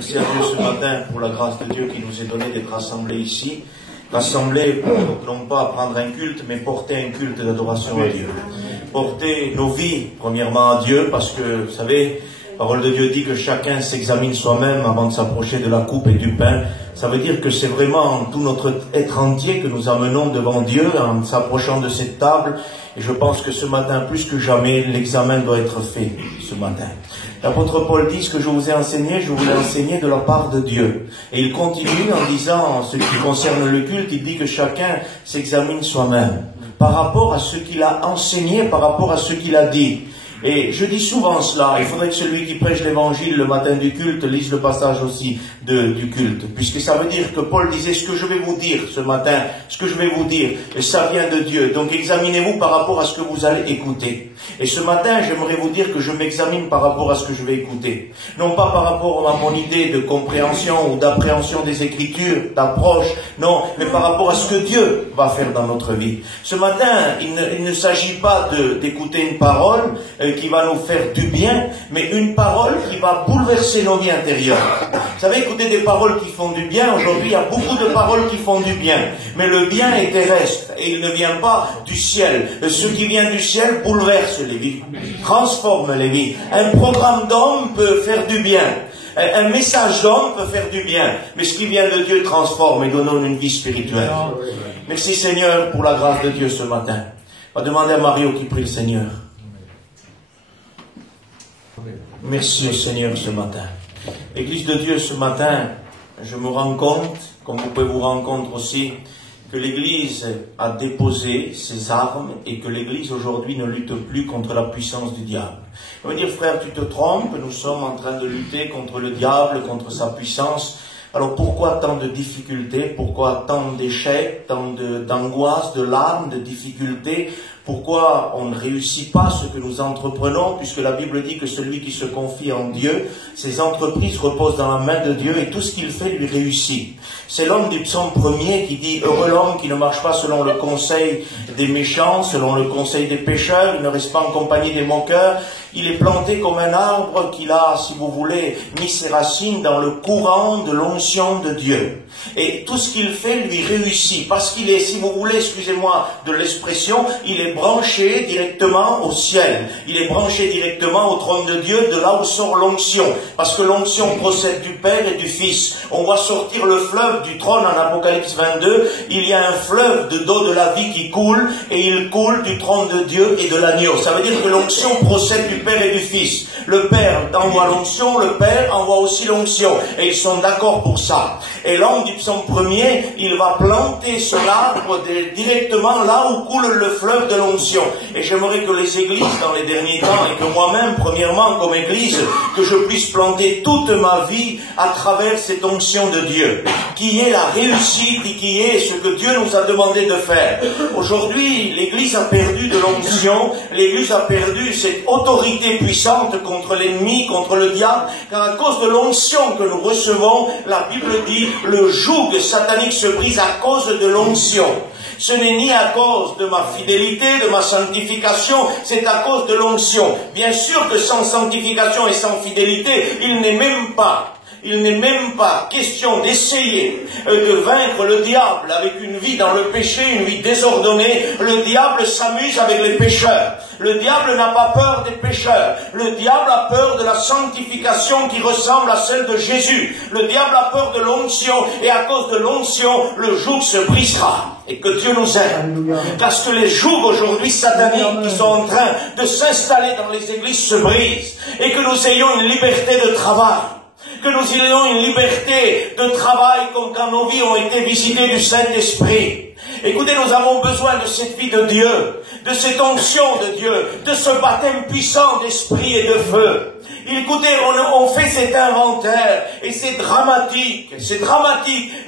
Merci à Dieu ce matin pour la grâce de Dieu qui nous est donnée d'être rassemblés ici. Rassemblés pour non pas prendre un culte, mais porter un culte d'adoration à Dieu. Porter nos vies, premièrement, à Dieu, parce que, vous savez, la parole de Dieu dit que chacun s'examine soi-même avant de s'approcher de la coupe et du pain. Ça veut dire que c'est vraiment tout notre être entier que nous amenons devant Dieu en s'approchant de cette table. Et je pense que ce matin, plus que jamais, l'examen doit être fait ce matin. L'apôtre Paul dit, ce que je vous ai enseigné, je vous l'ai enseigné de la part de Dieu. Et il continue en disant, en ce qui concerne le culte, il dit que chacun s'examine soi-même par rapport à ce qu'il a enseigné, par rapport à ce qu'il a dit. Et je dis souvent cela, il faudrait que celui qui prêche l'évangile le matin du culte lise le passage aussi du culte, puisque ça veut dire que Paul disait ce que je vais vous dire ce matin, ce que je vais vous dire, et ça vient de Dieu. Donc examinez-vous par rapport à ce que vous allez écouter. Et ce matin, j'aimerais vous dire que je m'examine par rapport à ce que je vais écouter. Non pas par rapport à mon idée de compréhension ou d'appréhension des Écritures, d'approche, non, mais par rapport à ce que Dieu va faire dans notre vie. Ce matin, il ne s'agit pas d'écouter une parole qui va nous faire du bien, mais une parole qui va bouleverser nos vies intérieures. Vous savez, écouter des paroles qui font du bien, aujourd'hui il y a beaucoup de paroles qui font du bien, mais le bien est terrestre et il ne vient pas du ciel. Ce qui vient du ciel bouleverse les vies, transforme les vies. Un programme d'homme peut faire du bien, un message d'homme peut faire du bien, mais ce qui vient de Dieu transforme et donne une vie spirituelle. Merci Seigneur pour la grâce de Dieu ce matin. On va demander à Mario qui prie le Seigneur. Merci au Seigneur ce matin. Église de Dieu, ce matin, je me rends compte, comme vous pouvez vous rendre compte aussi, que l'Église a déposé ses armes et que l'Église aujourd'hui ne lutte plus contre la puissance du diable. On va dire, frère, tu te trompes, nous sommes en train de lutter contre le diable, contre sa puissance. Alors pourquoi tant de difficultés, pourquoi tant d'échecs, tant d'angoisse, de larmes, de difficultés? Pourquoi on ne réussit pas ce que nous entreprenons, puisque la Bible dit que celui qui se confie en Dieu, ses entreprises reposent dans la main de Dieu et tout ce qu'il fait lui réussit. C'est l'homme du psaume 1er qui dit « Heureux l'homme qui ne marche pas selon le conseil des méchants, selon le conseil des pécheurs, il ne reste pas en compagnie des moqueurs. Il est planté comme un arbre qu'il a, si vous voulez, mis ses racines dans le courant de l'onction de Dieu. » Et tout ce qu'il fait lui réussit, parce qu'il est, si vous voulez, excusez-moi de l'expression, il est branché directement au ciel. Il est branché directement au trône de Dieu, de là où sort l'onction. Parce que l'onction procède du Père et du Fils. On voit sortir le fleuve du trône en Apocalypse 22. Il y a un fleuve d'eau de la vie qui coule, et il coule du trône de Dieu et de l'agneau. Ça veut dire que l'onction procède du Père et du Fils. Le Père envoie l'onction, le Père envoie aussi l'onction. Et ils sont d'accord pour ça. Et l'homme du psaume 1er, il va planter son arbre directement là où coule le fleuve de l'onction. Et j'aimerais que les églises dans les derniers temps, et que moi-même, premièrement, comme église, que je puisse planter toute ma vie à travers cette onction de Dieu, qui est la réussite et qui est ce que Dieu nous a demandé de faire. Aujourd'hui, l'église a perdu de l'onction, l'église a perdu cette autorité puissante contre l'ennemi, contre le diable, car à cause de l'onction que nous recevons, la Bible dit, le joug satanique se brise à cause de l'onction. Ce n'est ni à cause de ma fidélité, de ma sanctification, c'est à cause de l'onction. Bien sûr que sans sanctification et sans fidélité, il n'est même pas question d'essayer de vaincre le diable avec une vie dans le péché, une vie désordonnée. Le diable s'amuse avec les pécheurs. Le diable n'a pas peur des pécheurs. Le diable a peur de la sanctification qui ressemble à celle de Jésus. Le diable a peur de l'onction et à cause de l'onction, le joug se brisera. Et que Dieu nous aide. Parce que les jougs aujourd'hui sataniques qui sont en train de s'installer dans les églises se brisent. Et que nous ayons une liberté de travail. Que nous ayons une liberté de travail comme quand nos vies ont été visitées du Saint-Esprit. Écoutez, nous avons besoin de cette vie de Dieu, de cette onction de Dieu, de ce baptême puissant d'esprit et de feu. Écoutez, on fait cet inventaire et c'est dramatique,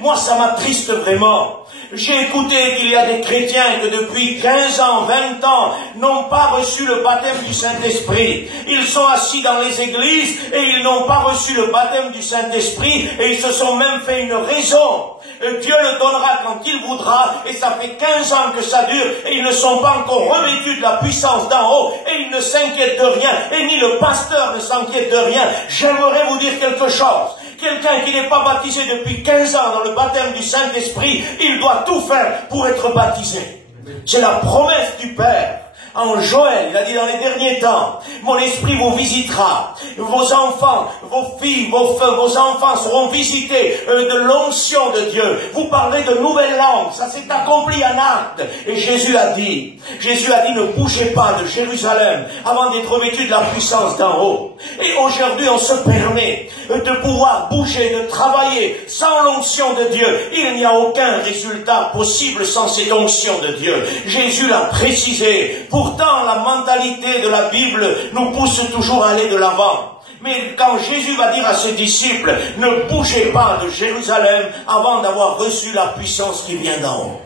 Moi, ça m'attriste vraiment. J'ai écouté qu'il y a des chrétiens que depuis 15 ans, 20 ans, n'ont pas reçu le baptême du Saint-Esprit. Ils sont assis dans les églises et ils n'ont pas reçu le baptême du Saint-Esprit et ils se sont même fait une raison. Dieu le donnera quand il voudra et ça fait 15 ans que ça dure et ils ne sont pas encore revêtus de la puissance d'en haut et ils ne s'inquiètent de rien et ni le pasteur ne s'inquiète s'inquiète de rien. J'aimerais vous dire quelque chose. Quelqu'un qui n'est pas baptisé depuis 15 ans dans le baptême du Saint-Esprit, il doit tout faire pour être baptisé. C'est la promesse du Père. En Joël, il a dit dans les derniers temps, mon esprit vous visitera, vos enfants, vos filles, vos enfants seront visités de l'onction de Dieu. Vous parlerez de nouvelles langues, ça s'est accompli en acte. Et Jésus a dit, ne bougez pas de Jérusalem avant d'être vêtus de la puissance d'en haut. Et aujourd'hui, on se permet de pouvoir bouger, de travailler sans l'onction de Dieu. Il n'y a aucun résultat possible sans cette onction de Dieu. Jésus l'a précisé. Pourtant, la mentalité de la Bible nous pousse toujours à aller de l'avant. Mais quand Jésus va dire à ses disciples, ne bougez pas de Jérusalem avant d'avoir reçu la puissance qui vient d'en haut.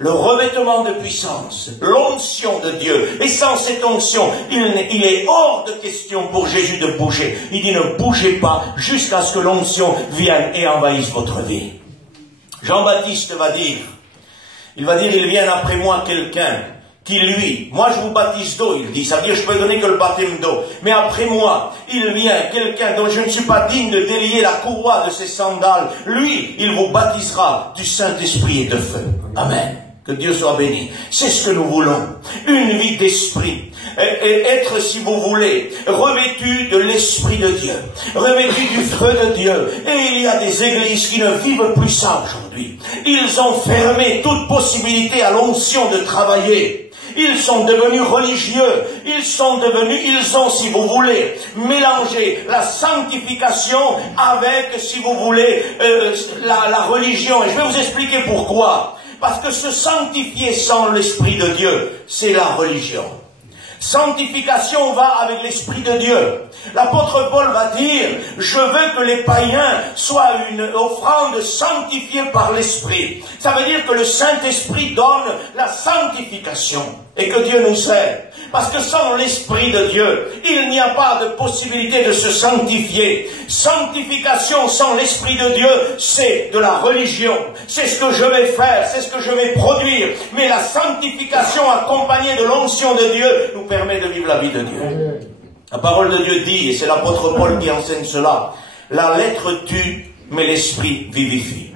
Le revêtement de puissance, l'onction de Dieu. Et sans cette onction, il est hors de question pour Jésus de bouger. Il dit ne bougez pas jusqu'à ce que l'onction vienne et envahisse votre vie. Jean-Baptiste va dire, il vient après moi quelqu'un qui lui, moi je vous baptise d'eau, il dit, ça veut dire je peux donner que le baptême d'eau, mais après moi, il vient quelqu'un dont je ne suis pas digne de délier la courroie de ses sandales, lui, il vous baptisera du Saint-Esprit et de feu. Amen. Que Dieu soit béni. C'est ce que nous voulons. Une vie d'esprit. Et être, si vous voulez, revêtu de l'Esprit de Dieu. Revêtu du feu de Dieu. Et il y a des églises qui ne vivent plus ça aujourd'hui. Ils ont fermé toute possibilité à l'onction de travailler. Ils sont devenus religieux. Ils ont, si vous voulez, mélangé la sanctification avec, si vous voulez, la religion. Et je vais vous expliquer pourquoi. Parce que se sanctifier sans l'Esprit de Dieu, c'est la religion. Sanctification va avec l'Esprit de Dieu. L'apôtre Paul va dire, je veux que les païens soient une offrande sanctifiée par l'Esprit. Ça veut dire que le Saint-Esprit donne la sanctification et que Dieu nous aide. Parce que sans l'Esprit de Dieu, il n'y a pas de possibilité de se sanctifier. Sanctification sans l'Esprit de Dieu, c'est de la religion. C'est ce que je vais faire, c'est ce que je vais produire. Mais la sanctification accompagnée de l'onction de Dieu nous permet de vivre la vie de Dieu. La parole de Dieu dit, et c'est l'apôtre Paul qui enseigne cela, la lettre tue, mais l'Esprit vivifie.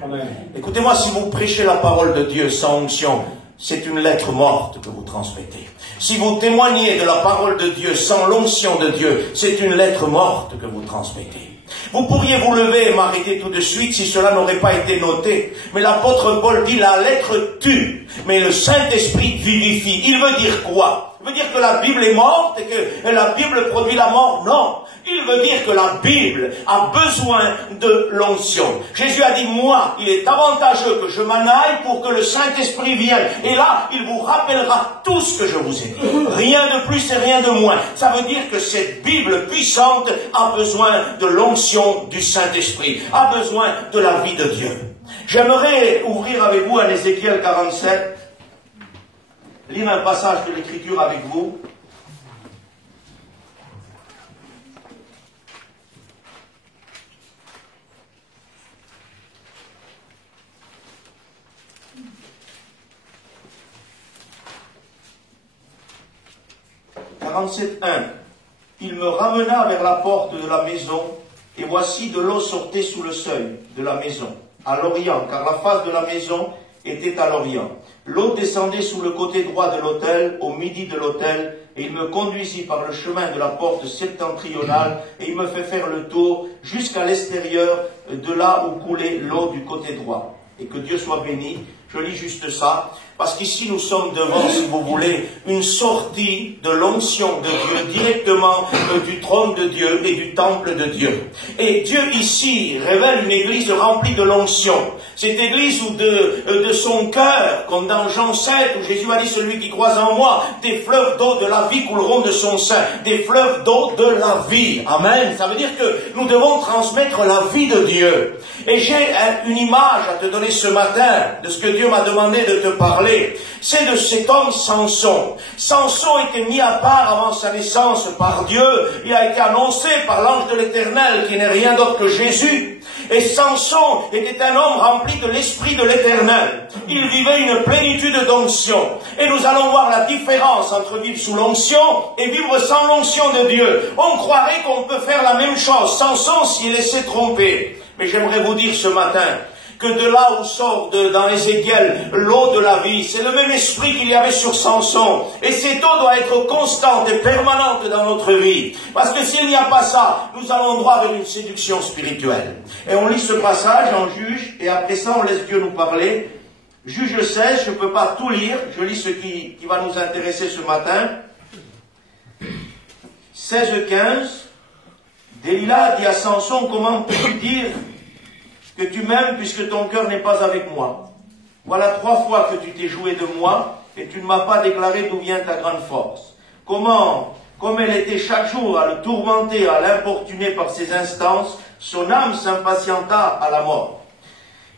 Écoutez-moi, si vous prêchez la parole de Dieu sans onction, c'est une lettre morte que vous transmettez. Si vous témoignez de la parole de Dieu sans l'onction de Dieu, c'est une lettre morte que vous transmettez. Vous pourriez vous lever et m'arrêter tout de suite si cela n'aurait pas été noté. Mais l'apôtre Paul dit la lettre tue, mais le Saint-Esprit vivifie. Il veut dire quoi? Il veut dire que la Bible est morte et que la Bible produit la mort? Non. Il veut dire que la Bible a besoin de l'onction. Jésus a dit, moi, il est avantageux que je m'en aille pour que le Saint-Esprit vienne. Et là, il vous rappellera tout ce que je vous ai dit. Rien de plus et rien de moins. Ça veut dire que cette Bible puissante a besoin de l'onction du Saint-Esprit, a besoin de la vie de Dieu. J'aimerais ouvrir avec vous à Ézéchiel 47, lire un passage de l'Écriture avec vous. Il me ramena vers la porte de la maison, et voici de l'eau sortait sous le seuil de la maison, à l'orient, car la face de la maison était à l'orient. L'eau descendait sous le côté droit de l'autel, au midi de l'autel, et il me conduisit par le chemin de la porte septentrionale, et il me fait faire le tour jusqu'à l'extérieur de là où coulait l'eau du côté droit. Et que Dieu soit béni. Je lis juste ça, parce qu'ici nous sommes devant, si vous voulez, une sortie de l'onction de Dieu, directement du trône de Dieu et du temple de Dieu. Et Dieu ici révèle une église remplie de l'onction. Cette église où de son cœur, comme dans Jean 7, où Jésus a dit, celui qui croit en moi, des fleuves d'eau de la vie couleront de son sein. Des fleuves d'eau de la vie. Amen. Ça veut dire que nous devons transmettre la vie de Dieu. Et j'ai une image à te donner ce matin de ce que Dieu m'a demandé de te parler. C'est de cet homme Samson. Samson était mis à part avant sa naissance par Dieu. Il a été annoncé par l'ange de l'Éternel qui n'est rien d'autre que Jésus. Et Samson était un homme rempli de l'Esprit de l'Éternel. Il vivait une plénitude d'onction. Et nous allons voir la différence entre vivre sous l'onction et vivre sans l'onction de Dieu. On croirait qu'on peut faire la même chose. Samson s'y laissait tromper. Mais j'aimerais vous dire ce matin que de là où sort dans Ézéchiel l'eau de la vie, c'est le même esprit qu'il y avait sur Samson. Et cette eau doit être constante et permanente dans notre vie. Parce que s'il n'y a pas ça, nous allons droit vers une séduction spirituelle. Et on lit ce passage en Juge, et après ça on laisse Dieu nous parler. Juge 16, je ne peux pas tout lire, je lis ce qui va nous intéresser ce matin. 16-15, Delilah dit à Samson, comment peux-tu dire que tu m'aimes puisque ton cœur n'est pas avec moi? Voilà 3 fois que tu t'es joué de moi et tu ne m'as pas déclaré d'où vient ta grande force. Comme elle était chaque jour à le tourmenter, à l'importuner par ses instances, son âme s'impatienta à la mort.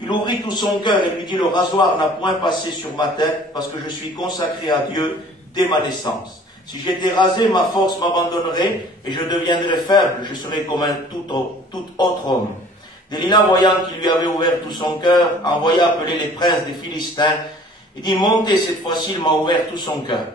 Il ouvrit tout son cœur et lui dit, le rasoir n'a point passé sur ma tête parce que je suis consacré à Dieu dès ma naissance. Si j'étais rasé, ma force m'abandonnerait et je deviendrais faible, je serais comme un tout autre homme. Delilah, voyant qu'il lui avait ouvert tout son cœur, envoya appeler les princes des Philistins. Il dit, montez, cette fois-ci, il m'a ouvert tout son cœur.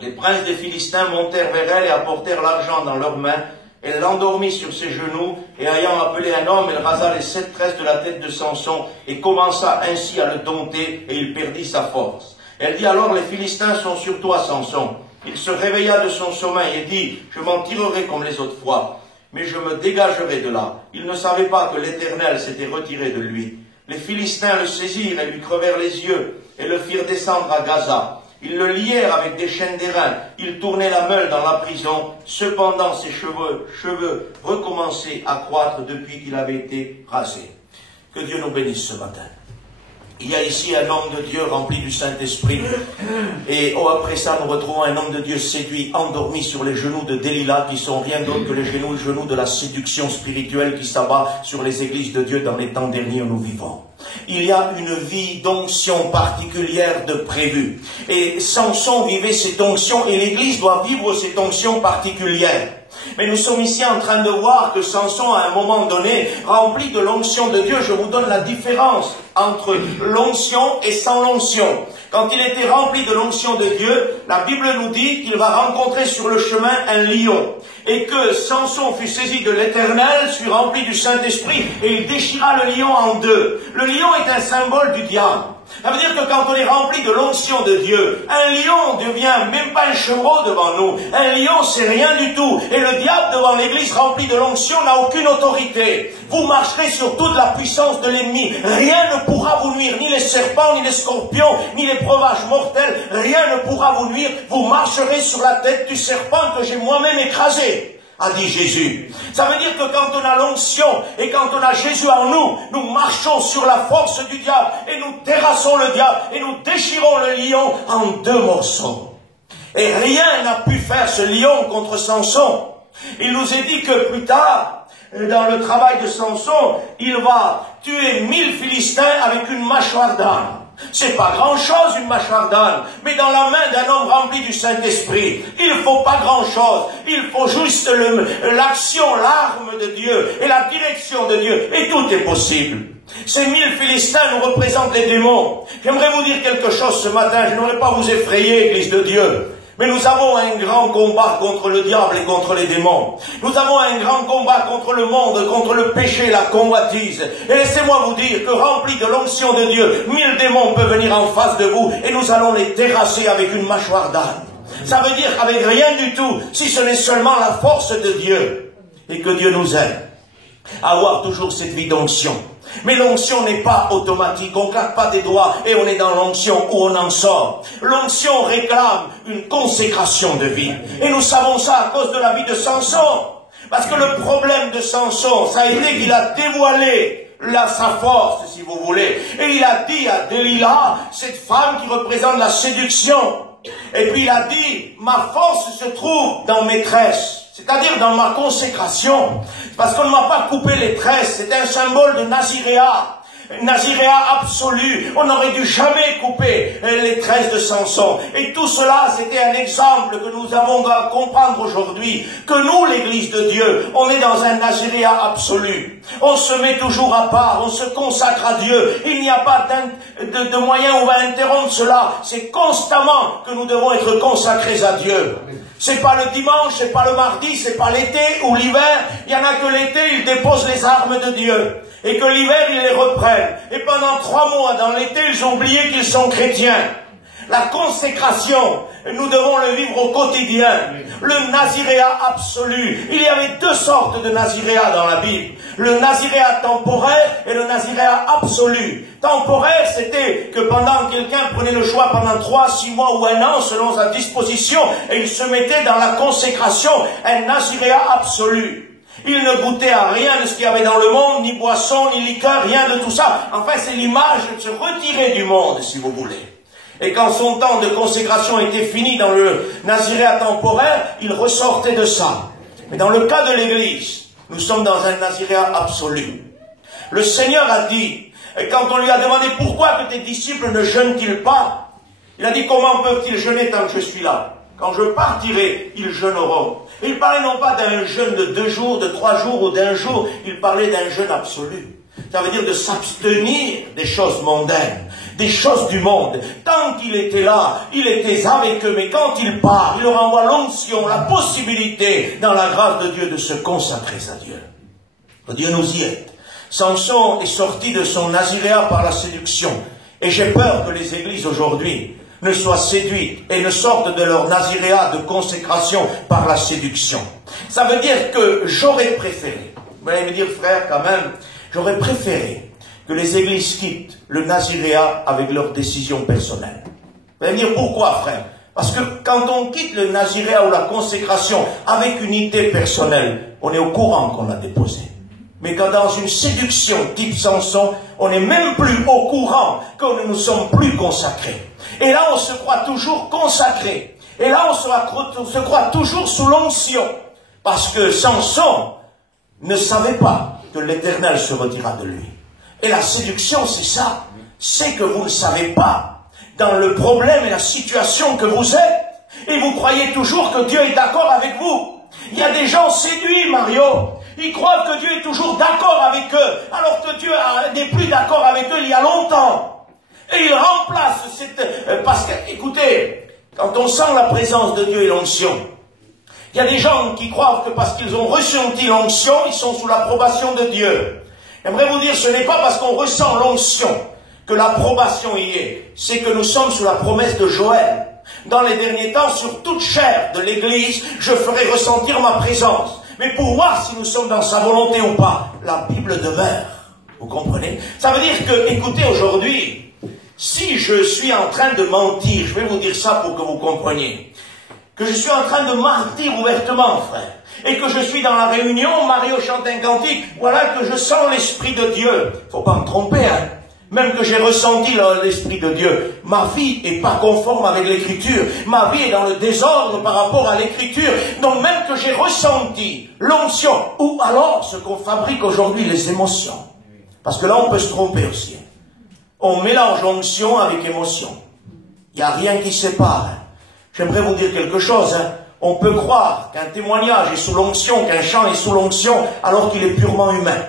Les princes des Philistins montèrent vers elle et apportèrent l'argent dans leurs mains. Elle l'endormit sur ses genoux, et ayant appelé un homme, elle rasa les 7 tresses de la tête de Samson, et commença ainsi à le dompter, et il perdit sa force. Elle dit alors, les Philistins sont sur toi, Samson. Il se réveilla de son sommeil et dit, je m'en tirerai comme les autres fois, mais je me dégagerai de là. Il ne savait pas que l'Éternel s'était retiré de lui. Les Philistins le saisirent et lui crevèrent les yeux, et le firent descendre à Gaza. Ils le lièrent avec des chaînes d'airain. Ils tournaient la meule dans la prison. Cependant, ses cheveux recommençaient à croître depuis qu'il avait été rasé. Que Dieu nous bénisse ce matin. Il y a ici un homme de Dieu rempli du Saint-Esprit. Et après ça, nous retrouvons un homme de Dieu séduit, endormi sur les genoux de Delilah, qui sont rien d'autre que les genoux de la séduction spirituelle qui s'abat sur les églises de Dieu dans les temps derniers où nous vivons. Il y a une vie d'onction particulière de prévue. Et Samson vivait cette onction et l'Église doit vivre cette onction particulière. Mais nous sommes ici en train de voir que Samson, à un moment donné, rempli de l'onction de Dieu, je vous donne la différence entre l'onction et sans l'onction. Quand il était rempli de l'onction de Dieu, la Bible nous dit qu'il va rencontrer sur le chemin un lion. Et que Samson fut saisi de l'Éternel, fut rempli du Saint-Esprit, et il déchira le lion en deux. Le lion est un symbole du diable. Ça veut dire que quand on est rempli de l'onction de Dieu, un lion devient même pas un chevreau devant nous. Un lion, c'est rien du tout. Et le diable devant l'église remplie de l'onction n'a aucune autorité. Vous marcherez sur toute la puissance de l'ennemi. Rien ne pourra vous nuire. Ni les serpents, ni les scorpions, ni les breuvages mortels. Rien ne pourra vous nuire. Vous marcherez sur la tête du serpent que j'ai moi-même écrasé, a dit Jésus. Ça veut dire que quand on a l'onction et quand on a Jésus en nous, nous marchons sur la force du diable et nous terrassons le diable et nous déchirons le lion en 2 morceaux. Et rien n'a pu faire ce lion contre Samson. Il nous est dit que plus tard, dans le travail de Samson, il va tuer 1000 Philistins avec une mâchoire d'âne. C'est pas grand-chose une mâchoire d'âne, mais dans la main d'un homme rempli du Saint-Esprit, il faut pas grand-chose. Il faut juste l'action, l'arme de Dieu et la direction de Dieu, et tout est possible. Ces 1000 Philistins nous représentent les démons. J'aimerais vous dire quelque chose ce matin, je n'aimerais pas vous effrayer, Église de Dieu. Mais nous avons un grand combat contre le diable et contre les démons. Nous avons un grand combat contre le monde, contre le péché, la convoitise. Et laissez-moi vous dire que rempli de l'onction de Dieu, 1000 démons peuvent venir en face de vous et nous allons les terrasser avec une mâchoire d'âne. Ça veut dire avec rien du tout, si ce n'est seulement la force de Dieu. Et que Dieu nous aide à avoir toujours cette vie d'onction. Mais l'onction n'est pas automatique, on ne claque pas des doigts et on est dans l'onction où on en sort. L'onction réclame une consécration de vie. Et nous savons ça à cause de la vie de Samson. Parce que le problème de Samson, ça a été qu'il a dévoilé sa force, si vous voulez. Et il a dit à Delilah, cette femme qui représente la séduction. Et puis il a dit, ma force se trouve dans mes tresses. C'est-à-dire dans ma consécration. Parce qu'on ne m'a pas coupé les tresses. C'était un symbole de Naziréa. Naziréat absolu, on n'aurait dû jamais couper les tresses de Samson. Et tout cela, c'était un exemple que nous avons à comprendre aujourd'hui, que nous, l'Église de Dieu, on est dans un naziréat absolu. On se met toujours à part, on se consacre à Dieu. Il n'y a pas de moyen où on va interrompre cela. C'est constamment que nous devons être consacrés à Dieu. C'est pas le dimanche, c'est pas le mardi, c'est pas l'été ou l'hiver. Il y en a que l'été, ils déposent les armes de Dieu. Et que l'hiver, ils les reprennent. Et pendant 3 mois, dans l'été, ils ont oublié qu'ils sont chrétiens. La consécration, nous devons le vivre au quotidien. Le naziréat absolu. Il y avait 2 sortes de naziréat dans la Bible. Le naziréat temporaire et le naziréat absolu. Temporaire, c'était que pendant quelqu'un prenait le choix pendant 3, 6 mois ou 1 an, selon sa disposition, et il se mettait dans la consécration, un naziréat absolu. Il ne goûtait à rien de ce qu'il y avait dans le monde, ni boisson, ni liqueur, rien de tout ça. Enfin, c'est l'image de se retirer du monde, si vous voulez. Et quand son temps de consécration était fini dans le naziréat temporaire, il ressortait de ça. Mais dans le cas de l'Église, nous sommes dans un naziréat absolu. Le Seigneur a dit, et quand on lui a demandé pourquoi que tes disciples ne jeûnent-ils pas, il a dit comment peuvent-ils jeûner tant que je suis là? Quand je partirai, ils jeûneront. Et il parlait non pas d'un jeûne de 2 jours, de 3 jours ou d'1 jour, il parlait d'un jeûne absolu. Ça veut dire de s'abstenir des choses mondaines, des choses du monde. Tant qu'il était là, il était avec eux, mais quand il part, il leur envoie l'onction, la possibilité, dans la grâce de Dieu, de se consacrer à Dieu. Que Dieu nous y aide. Samson est sorti de son naziréat par la séduction. Et j'ai peur que les églises aujourd'hui ne soient séduites et ne sortent de leur naziréat de consécration par la séduction. Ça veut dire que j'aurais préféré, vous allez me dire frère quand même, j'aurais préféré que les églises quittent le naziréat avec leurs décisions personnelles. Vous allez me dire pourquoi frère? Parce que quand on quitte le naziréat ou la consécration avec une idée personnelle, on est au courant qu'on l'a déposée. Mais quand dans une séduction type Samson, on n'est même plus au courant que nous ne sommes plus consacrés. Et là, on se croit toujours consacré. Et là, on se croit toujours sous l'onction. Parce que Samson ne savait pas que l'Éternel se retira de lui. Et la séduction, c'est ça. C'est que vous ne savez pas dans le problème et la situation que vous êtes. Et vous croyez toujours que Dieu est d'accord avec vous. Il y a des gens séduits, Mario. Ils croient que Dieu est toujours d'accord avec eux, alors que Dieu n'est plus d'accord avec eux il y a longtemps. Et il remplace cette... parce que, écoutez, quand on sent la présence de Dieu et l'onction, il y a des gens qui croient que parce qu'ils ont ressenti l'onction, ils sont sous l'approbation de Dieu. J'aimerais vous dire, ce n'est pas parce qu'on ressent l'onction que l'approbation y est. C'est que nous sommes sous la promesse de Joël. Dans les derniers temps, sur toute chair de l'Église, je ferai ressentir ma présence. Mais pour voir si nous sommes dans sa volonté ou pas, la Bible demeure. Vous comprenez? Ça veut dire que, écoutez, aujourd'hui, si je suis en train de mentir, je vais vous dire ça pour que vous compreniez, que je suis en train de mentir ouvertement, frère, et que je suis dans la réunion, Mario chante un cantique, voilà que je sens l'Esprit de Dieu. Faut pas me tromper, hein. Même que j'ai ressenti l'Esprit de Dieu, ma vie n'est pas conforme avec l'Écriture. Ma vie est dans le désordre par rapport à l'Écriture. Donc même que j'ai ressenti l'onction, ou alors ce qu'on fabrique aujourd'hui, les émotions. Parce que là, on peut se tromper aussi. On mélange onction avec émotion. Il n'y a rien qui sépare. J'aimerais vous dire quelque chose. On peut croire qu'un témoignage est sous l'onction, qu'un chant est sous l'onction, alors qu'il est purement humain.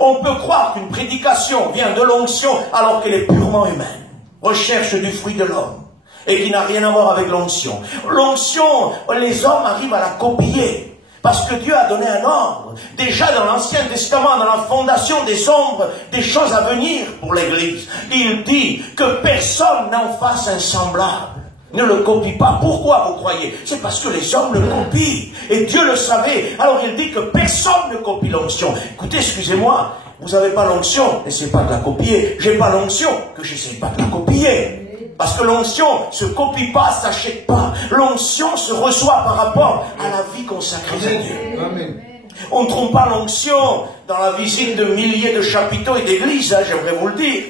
On peut croire qu'une prédication vient de l'onction alors qu'elle est purement humaine. Recherche du fruit de l'homme. Et qui n'a rien à voir avec l'onction. L'onction, les hommes arrivent à la copier. Parce que Dieu a donné un ordre. Déjà dans l'Ancien Testament, dans la fondation des ombres, des choses à venir pour l'Église. Il dit que personne n'en fasse un semblable. Ne le copie pas. Pourquoi vous croyez? C'est parce que les hommes le copient. Et Dieu le savait. Alors il dit que personne ne copie l'onction. Écoutez, excusez-moi, vous n'avez pas l'onction, n'essayez pas de la copier. J'ai pas l'onction, que j'essaie pas de la copier. Parce que l'onction se copie pas, s'achète pas. L'onction se reçoit par rapport à la vie consacrée à Dieu. Amen. On ne trompe pas l'onction dans la visite de milliers de chapiteaux et d'églises, hein, j'aimerais vous le dire.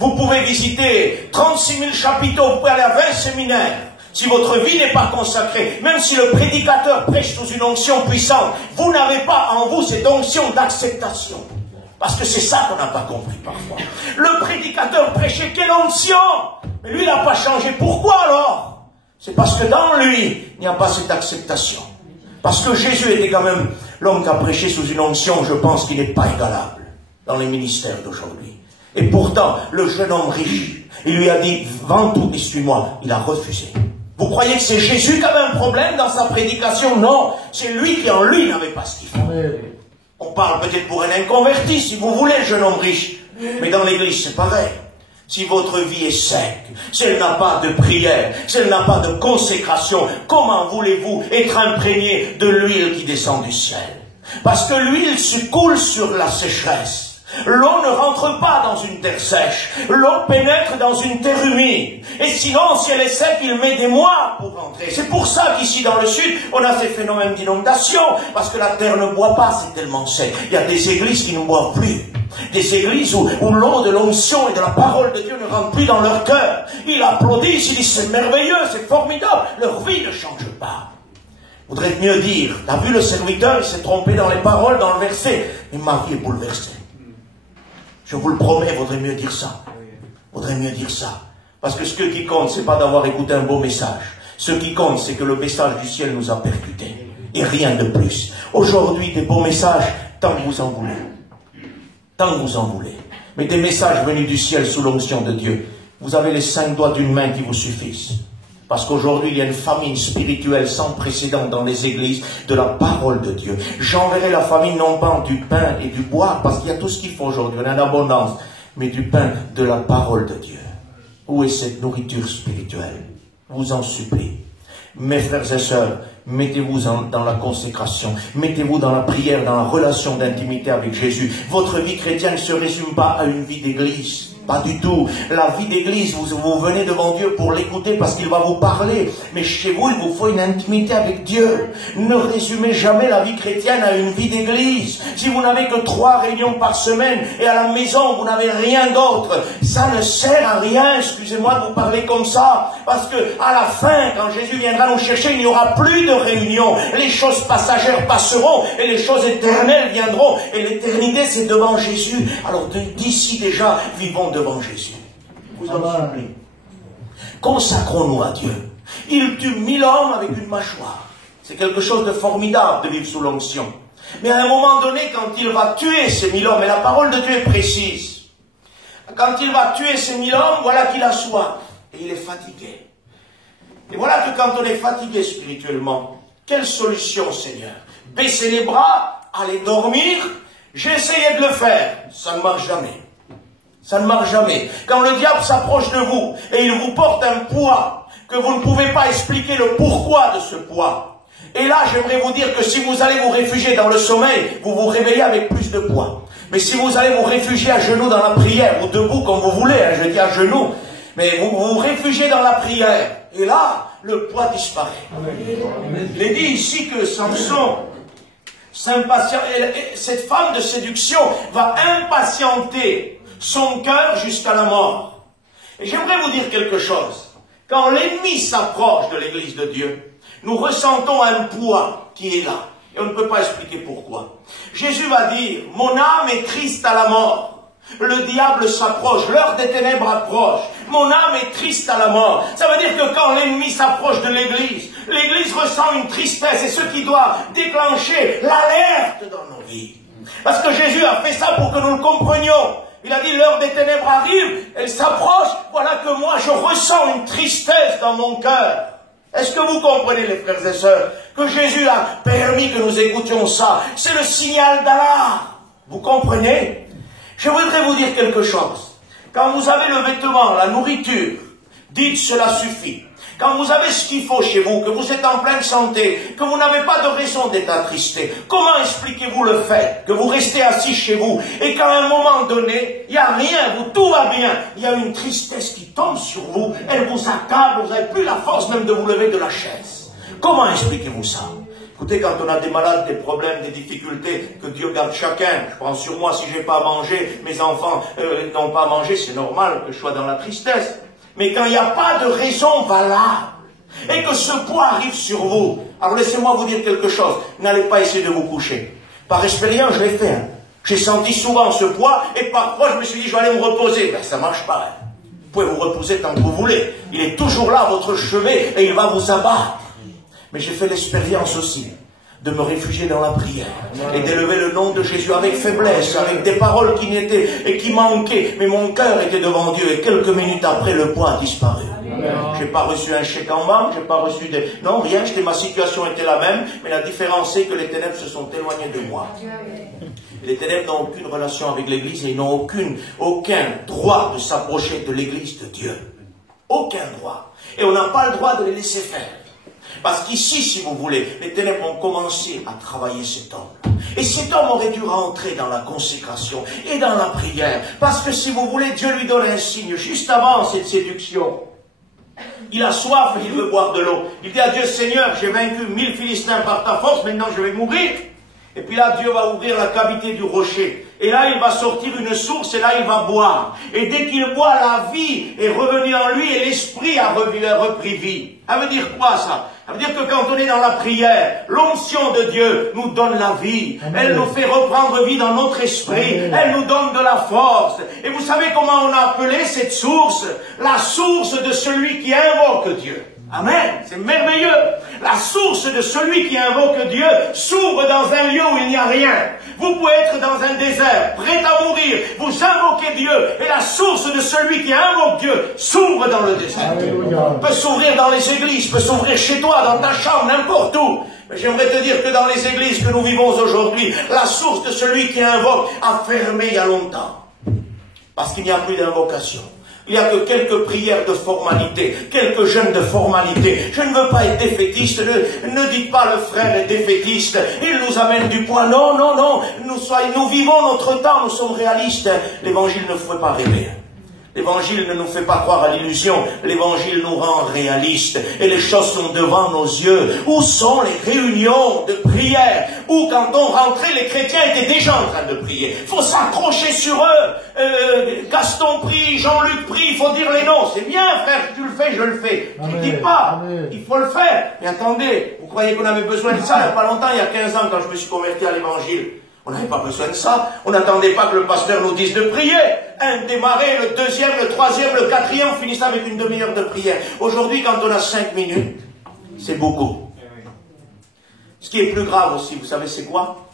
Vous pouvez visiter 36 000 chapiteaux, vous pouvez aller à 20 séminaires. Si votre vie n'est pas consacrée, même si le prédicateur prêche sous une onction puissante, vous n'avez pas en vous cette onction d'acceptation. Parce que c'est ça qu'on n'a pas compris parfois. Le prédicateur prêchait quelle onction? Mais lui, il n'a pas changé. Pourquoi alors? C'est parce que dans lui, il n'y a pas cette acceptation. Parce que Jésus était quand même l'homme qui a prêché sous une onction, je pense, qui n'est pas égalable dans les ministères d'aujourd'hui. Et pourtant, le jeune homme riche, il lui a dit, vends tout et suis-moi. Il a refusé. Vous croyez que c'est Jésus qui avait un problème dans sa prédication? Non, c'est lui qui en lui n'avait pas ce qu'il faut. On parle peut-être pour un inconverti, si vous voulez, le jeune homme riche. Mais dans l'église, c'est pareil. Si votre vie est sec, si elle n'a pas de prière, si elle n'a pas de consécration, comment voulez-vous être imprégné de l'huile qui descend du ciel? Parce que l'huile se coule sur la sécheresse. L'eau ne rentre pas dans une terre sèche. L'eau pénètre dans une terre humide. Et sinon, si elle est sèche, il met des mois pour rentrer. C'est pour ça qu'ici dans le sud, on a ces phénomènes d'inondation. Parce que la terre ne boit pas, c'est tellement sec. Il y a des églises qui ne boivent plus. Des églises où l'eau de l'onction et de la parole de Dieu ne rentre plus dans leur cœur. Ils applaudissent, ils disent c'est merveilleux, c'est formidable. Leur vie ne change pas. Voudrait mieux dire, t'as vu le serviteur, il s'est trompé dans les paroles, dans le verset. Mais ma vie est bouleversée. Je vous le promets, il vaudrait mieux dire ça. Vaudrait mieux dire ça. Parce que ce qui compte, c'est pas d'avoir écouté un beau message. Ce qui compte, c'est que le message du ciel nous a percutés. Et rien de plus. Aujourd'hui, des beaux messages, tant que vous en voulez. Tant que vous en voulez. Mais des messages venus du ciel sous l'onction de Dieu. Vous avez les 5 doigts d'une main qui vous suffisent. Parce qu'aujourd'hui, il y a une famine spirituelle sans précédent dans les églises de la parole de Dieu. J'enverrai la famine non pas du pain et du bois, parce qu'il y a tout ce qu'il faut aujourd'hui, on a en abondance, mais du pain de la parole de Dieu. Où est cette nourriture spirituelle? Je vous en supplie. Mes frères et sœurs, mettez-vous dans la consécration, mettez-vous dans la prière, dans la relation d'intimité avec Jésus. Votre vie chrétienne ne se résume pas à une vie d'église. Pas du tout. La vie d'église, vous venez devant Dieu pour l'écouter parce qu'il va vous parler. Mais chez vous, il vous faut une intimité avec Dieu. Ne résumez jamais la vie chrétienne à une vie d'église. Si vous n'avez que 3 réunions par semaine et à la maison, vous n'avez rien d'autre, ça ne sert à rien. Excusez-moi de vous parler comme ça. Parce que à la fin, quand Jésus viendra nous chercher, il n'y aura plus de réunions. Les choses passagères passeront et les choses éternelles viendront. Et l'éternité, c'est devant Jésus. Alors d'ici déjà, vivons devant Jésus. Vous en supplie. Consacrons-nous à Dieu. Il tue 1000 hommes avec une mâchoire. C'est quelque chose de formidable de vivre sous l'onction. Mais à un moment donné, quand il va tuer ces 1000 hommes, et la parole de Dieu est précise, quand il va tuer ces 1000 hommes, voilà qu'il a soif. Et il est fatigué. Et voilà que quand on est fatigué spirituellement, quelle solution, Seigneur? Baisser les bras, aller dormir. J'ai essayé de le faire. Ça ne marche jamais. Ça ne marche jamais. Quand le diable s'approche de vous et il vous porte un poids que vous ne pouvez pas expliquer le pourquoi de ce poids. Et là, j'aimerais vous dire que si vous allez vous réfugier dans le sommeil, vous vous réveillez avec plus de poids. Mais si vous allez vous réfugier à genoux dans la prière, ou debout comme vous voulez, hein, je dis à genoux, mais vous vous réfugiez dans la prière, et là, le poids disparaît. Il est dit ici que Samson, cette femme de séduction va impatienter son cœur jusqu'à la mort. Et j'aimerais vous dire quelque chose. Quand l'ennemi s'approche de l'église de Dieu, nous ressentons un poids qui est là. Et on ne peut pas expliquer pourquoi. Jésus va dire, mon âme est triste à la mort. Le diable s'approche, l'heure des ténèbres approche. Mon âme est triste à la mort. Ça veut dire que quand l'ennemi s'approche de l'église, l'église ressent une tristesse. Et ce qui doit déclencher l'alerte dans nos vies. Parce que Jésus a fait ça pour que nous le comprenions. Il a dit, l'heure des ténèbres arrive, elle s'approche, voilà que moi je ressens une tristesse dans mon cœur. Est-ce que vous comprenez, les frères et sœurs, que Jésus a permis que nous écoutions ça? C'est le signal d'alarme. Vous comprenez? Je voudrais vous dire quelque chose. Quand vous avez le vêtement, la nourriture, dites cela suffit. Quand vous avez ce qu'il faut chez vous, que vous êtes en pleine santé, que vous n'avez pas de raison d'être attristé, comment expliquez-vous le fait que vous restez assis chez vous et qu'à un moment donné, il n'y a rien, tout va bien, il y a une tristesse qui tombe sur vous, elle vous accable, vous n'avez plus la force même de vous lever de la chaise. Comment expliquez-vous ça? Écoutez, quand on a des malades, des problèmes, des difficultés, que Dieu garde chacun, je prends sur moi, si je n'ai pas à manger, mes enfants n'ont pas à manger, c'est normal que je sois dans la tristesse. Mais quand il n'y a pas de raison valable, et que ce poids arrive sur vous, alors laissez-moi vous dire quelque chose, n'allez pas essayer de vous coucher. Par expérience, je l'ai fait. Hein. J'ai senti souvent ce poids, et parfois je me suis dit, je vais aller me reposer. Ben, ça marche pas. Hein. Vous pouvez vous reposer tant que vous voulez. Il est toujours là, votre chevet, et il va vous abattre. Mais j'ai fait l'expérience aussi de me réfugier dans la prière et d'élever le nom de Jésus avec faiblesse, avec des paroles qui n'étaient et qui manquaient. Mais mon cœur était devant Dieu, et quelques minutes après, le poids a disparu. J'ai pas reçu un chèque en banque, j'ai pas reçu de... Non, rien, ma situation était la même, mais la différence c'est que les ténèbres se sont éloignées de moi. Les ténèbres n'ont aucune relation avec l'Église et ils n'ont aucun droit de s'approcher de l'Église de Dieu. Aucun droit. Et on n'a pas le droit de les laisser faire. Parce qu'ici, si vous voulez, les ténèbres ont commencé à travailler cet homme. Et cet homme aurait dû rentrer dans la consécration et dans la prière. Parce que si vous voulez, Dieu lui donne un signe juste avant cette séduction. Il a soif, il veut boire de l'eau. Il dit à Dieu, Seigneur, j'ai vaincu 1000 Philistins par ta force, maintenant je vais mourir. Et puis là, Dieu va ouvrir la cavité du rocher. Et là, il va sortir une source et là, il va boire. Et dès qu'il boit, la vie est revenue en lui et l'esprit a repris vie. Ça veut dire quoi, ça? Ça veut dire que quand on est dans la prière, l'onction de Dieu nous donne la vie. Amen. Elle nous fait reprendre vie dans notre esprit. Amen. Elle nous donne de la force. Et vous savez comment on a appelé cette source? La source de celui qui invoque Dieu. Amen. C'est merveilleux. La source de celui qui invoque Dieu s'ouvre dans un lieu où il n'y a rien. Vous pouvez être dans un désert, prêt à mourir. Vous invoquez Dieu. Et la source de celui qui invoque Dieu s'ouvre dans le désert. Alléluia. Peut s'ouvrir dans les églises, peut s'ouvrir chez toi, dans ta chambre, n'importe où. Mais j'aimerais te dire que dans les églises que nous vivons aujourd'hui, la source de celui qui invoque a fermé il y a longtemps. Parce qu'il n'y a plus d'invocation. Il n'y a que quelques prières de formalité, quelques jeûnes de formalité. Je ne veux pas être défaitiste, ne dites pas le frère est défaitiste, il nous amène du poids. Non, non, non, nous vivons notre temps, nous sommes réalistes. L'évangile ne fait pas rêver. L'évangile ne nous fait pas croire à l'illusion, l'évangile nous rend réalistes et les choses sont devant nos yeux. Où sont les réunions de prière où quand on rentrait, les chrétiens étaient déjà en train de prier. Il faut s'accrocher sur eux. Gaston prie, Jean-Luc prie, il faut dire les noms. C'est bien frère, tu le fais, je le fais. Je ne dis pas, il faut le faire. Mais attendez, vous croyez qu'on avait besoin de ça? Il n'y a pas longtemps, il y a 15 ans quand je me suis converti à l'évangile. On n'avait pas besoin de ça. On n'attendait pas que le pasteur nous dise de prier. Un démarrait, le deuxième, le troisième, le quatrième, on finissait avec une demi-heure de prière. Aujourd'hui, quand on a 5 minutes, c'est beaucoup. Ce qui est plus grave aussi, vous savez c'est quoi?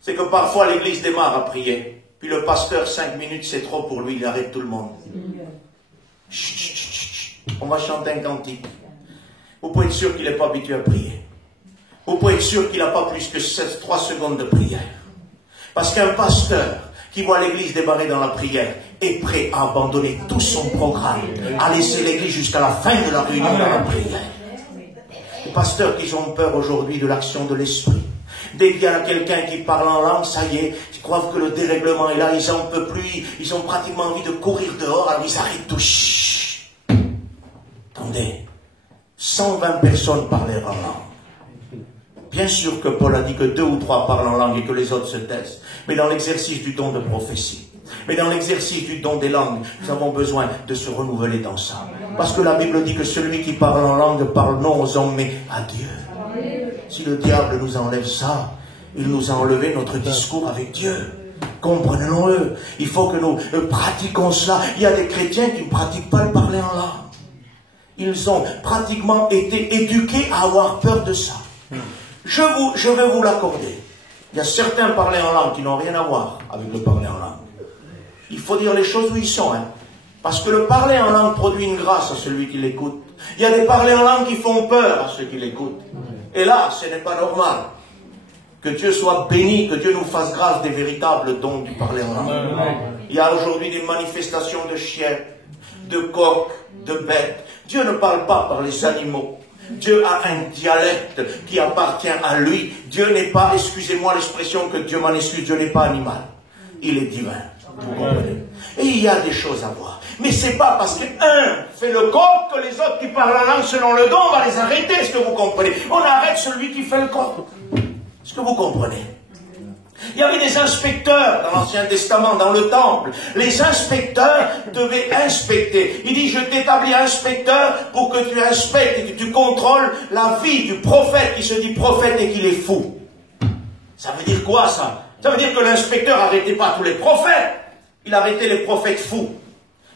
C'est que parfois l'église démarre à prier. Puis le pasteur, 5 minutes, c'est trop pour lui, il arrête tout le monde. Chut, chut, chut, chut. On va chanter un cantique. Vous pouvez être sûr qu'il n'est pas habitué à prier. Vous pouvez être sûr qu'il n'a pas plus que 3 secondes de prière. Parce qu'un pasteur qui voit l'église démarrer dans la prière est prêt à abandonner tout son programme, à laisser l'église jusqu'à la fin de la réunion dans la prière. Les pasteurs qui ont peur aujourd'hui de l'action de l'esprit. Dès qu'il y a quelqu'un qui parle en langue, ça y est, ils croient que le dérèglement est là, ils n'en peuvent plus, ils ont pratiquement envie de courir dehors, alors ils arrêtent tout. Chut. Attendez, 120 personnes parlèrent en langue. Bien sûr que Paul a dit que 2 ou 3 parlent en langue et que les autres se taisent. Mais dans l'exercice du don de prophétie, mais dans l'exercice du don des langues, nous avons besoin de se renouveler dans ça. Parce que la Bible dit que celui qui parle en langue parle non aux hommes mais à Dieu. Si le diable nous enlève ça, il nous a enlevé notre discours avec Dieu. Comprenons-le. Il faut que nous pratiquions cela. Il y a des chrétiens qui ne pratiquent pas le parler en langue. Ils ont pratiquement été éduqués à avoir peur de ça. Je vais vous l'accorder. Il y a certains parlers en langue qui n'ont rien à voir avec le parler en langue. Il faut dire les choses où ils sont. Parce que le parler en langue produit une grâce à celui qui l'écoute. Il y a des parlers en langue qui font peur à ceux qui l'écoutent. Et là, ce n'est pas normal. Que Dieu soit béni, que Dieu nous fasse grâce des véritables dons du parler en langue. Il y a aujourd'hui des manifestations de chiens, de coqs, de bêtes. Dieu ne parle pas par les animaux. Dieu a un dialecte qui appartient à lui. Dieu n'est pas, excusez-moi l'expression que Dieu m'en excuse, Dieu n'est pas animal. Il est divin. Vous comprenez? Et il y a des choses à voir. Mais c'est pas parce qu'un fait le coq que les autres qui parlent la langue selon le don, on va les arrêter. Est-ce que vous comprenez? On arrête celui qui fait le coq. Est-ce que vous comprenez? Il y avait des inspecteurs dans l'Ancien Testament, dans le temple. Les inspecteurs devaient inspecter. Il dit, je t'établis inspecteur pour que tu inspectes et que tu contrôles la vie du prophète qui se dit prophète et qu'il est fou. Ça veut dire quoi ça? Ça veut dire que l'inspecteur n'arrêtait pas tous les prophètes. Il arrêtait les prophètes fous.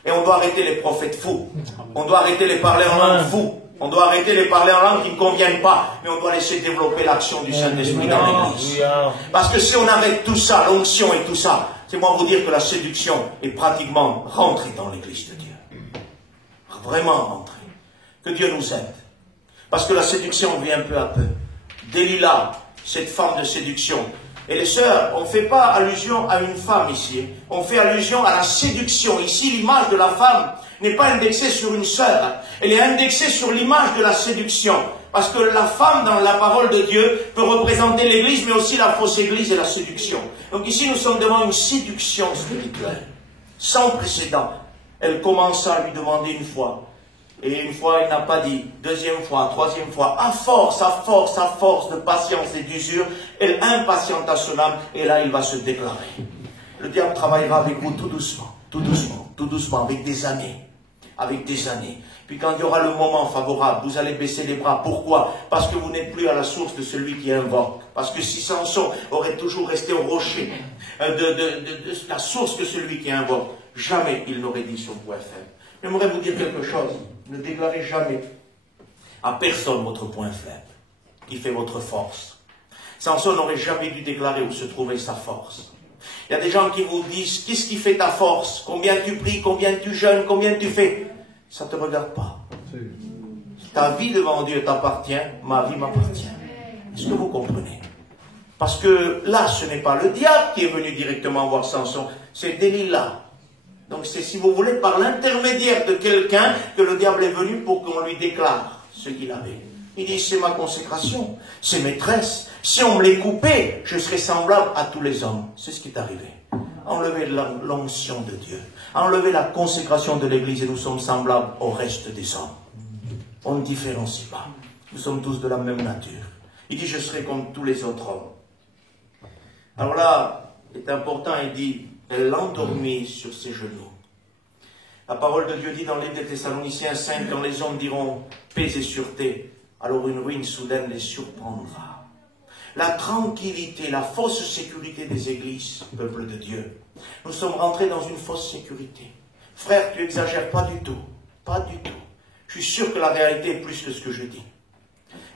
Et on doit arrêter les prophètes fous. On doit arrêter les parler en langue fous. On doit arrêter les parler en langue qui ne conviennent pas. Mais on doit laisser développer l'action du Saint-Esprit dans l'Église. Parce que si on arrête tout ça, l'onction et tout ça, c'est moi vous dire que la séduction est pratiquement rentrée dans l'Église de Dieu. Vraiment rentrée. Que Dieu nous aide. Parce que la séduction vient peu à peu. Delilah, cette femme de séduction. Et les sœurs, on ne fait pas allusion à une femme ici. On fait allusion à la séduction. Ici, l'image de la femme n'est pas indexée sur une sœur. Elle est indexée sur l'image de la séduction. Parce que la femme, dans la parole de Dieu, peut représenter l'Église, mais aussi la fausse Église et la séduction. Donc ici, nous sommes devant une séduction spirituelle, sans précédent. Elle commença à lui demander une fois. Et une fois, il n'a pas dit. Deuxième fois, troisième fois. À force de patience et d'usure, elle impatienta son âme. Et là, il va se déclarer. Le diable travaillera avec vous tout doucement, avec des années. Avec des années. Puis quand il y aura le moment favorable, vous allez baisser les bras. Pourquoi? Parce que vous n'êtes plus à la source de celui qui invoque. Parce que si Samson aurait toujours resté au rocher de la source de celui qui invoque, jamais il n'aurait dit son point faible. J'aimerais vous dire quelque chose. Ne déclarez jamais à personne votre point faible, qui fait votre force. Samson n'aurait jamais dû déclarer où se trouvait sa force. Il y a des gens qui vous disent, qu'est-ce qui fait ta force? Combien tu pries, combien tu jeûnes, combien tu fais? Ça ne te regarde pas. Ta vie devant Dieu t'appartient, ma vie m'appartient. Est-ce que vous comprenez? Parce que là, ce n'est pas le diable qui est venu directement voir Samson, c'est Delilah. Donc c'est, si vous voulez, par l'intermédiaire de quelqu'un que le diable est venu pour qu'on lui déclare ce qu'il avait. Il dit, c'est ma consécration, c'est mes tresses. Si on me les coupait, je serais semblable à tous les hommes. C'est ce qui est arrivé. Enlever l'onction de Dieu. Enlever la consécration de l'Église et nous sommes semblables au reste des hommes. On ne différencie pas. Nous sommes tous de la même nature. Il dit, je serai comme tous les autres hommes. Alors là, c'est important, il dit, elle l'endormit sur ses genoux. La parole de Dieu dit dans l'Épître des Thessaloniciens 5, quand les hommes diront paix et sûreté, alors une ruine soudaine les surprendra. La tranquillité, la fausse sécurité des églises, peuple de Dieu. Nous sommes rentrés dans une fausse sécurité. Frère, tu exagères pas du tout. Pas du tout. Je suis sûr que la réalité est plus que ce que je dis.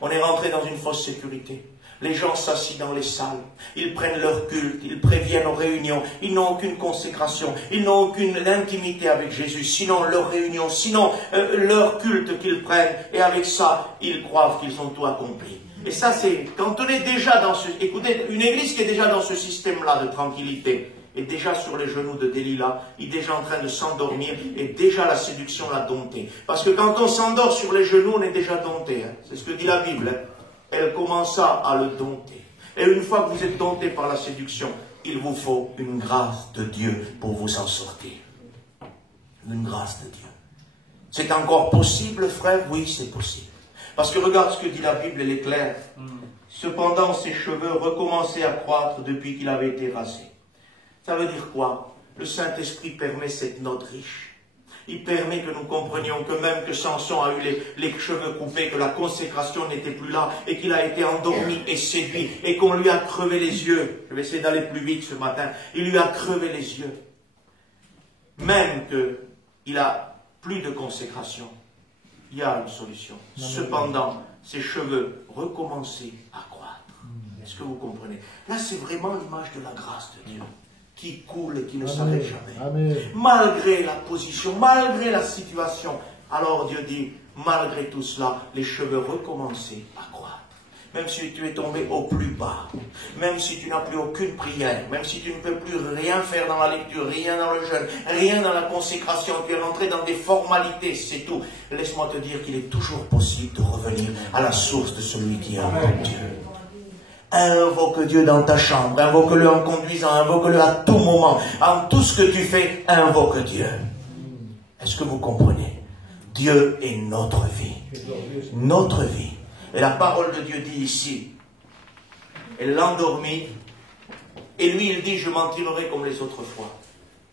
On est rentré dans une fausse sécurité. Les gens s'assient dans les salles, ils prennent leur culte, ils préviennent aux réunions, ils n'ont aucune consécration, ils n'ont aucune intimité avec Jésus, sinon leur réunion, sinon leur culte qu'ils prennent, et avec ça, ils croient qu'ils ont tout accompli. Et ça, c'est, quand on est déjà dans ce, écoutez, une église qui est déjà dans ce système-là de tranquillité, est déjà sur les genoux de Delilah, il est déjà en train de s'endormir, et déjà la séduction l'a dompté. Parce que quand on s'endort sur les genoux, on est déjà dompté, hein. C'est ce que dit la Bible, hein. Elle commença à le dompter. Et une fois que vous êtes dompté par la séduction, il vous faut une grâce de Dieu pour vous en sortir. Une grâce de Dieu. C'est encore possible, frère? Oui, c'est possible. Parce que regarde ce que dit la Bible, elle est claire. Cependant, ses cheveux recommençaient à croître depuis qu'il avait été rasé. Ça veut dire quoi? Le Saint-Esprit permet cette note riche. Il permet que nous comprenions que même que Samson a eu les cheveux coupés, que la consécration n'était plus là, et qu'il a été endormi et séduit, et qu'on lui a crevé les yeux. Je vais essayer d'aller plus vite ce matin. Il lui a crevé les yeux. Même qu'il a plus de consécration, il y a une solution. Cependant, ses cheveux recommençaient à croître. Est-ce que vous comprenez? Là, c'est vraiment l'image de la grâce de Dieu, qui coule et qui ne s'arrête jamais. Amen. Malgré la position, malgré la situation, alors Dieu dit, malgré tout cela, les cheveux recommençaient à croître. Même si tu es tombé au plus bas, même si tu n'as plus aucune prière, même si tu ne peux plus rien faire dans la lecture, rien dans le jeûne, rien dans la consécration, tu es rentré dans des formalités, c'est tout. Laisse-moi te dire qu'il est toujours possible de revenir à la source de celui qui invoque Dieu. Invoque Dieu dans ta chambre, invoque-le en conduisant, invoque-le à tout moment. En tout ce que tu fais, invoque Dieu. Est-ce que vous comprenez? Dieu est notre vie. Notre vie. Et la parole de Dieu dit ici, elle l'endormit, et lui il dit, je m'en tirerai comme les autres fois.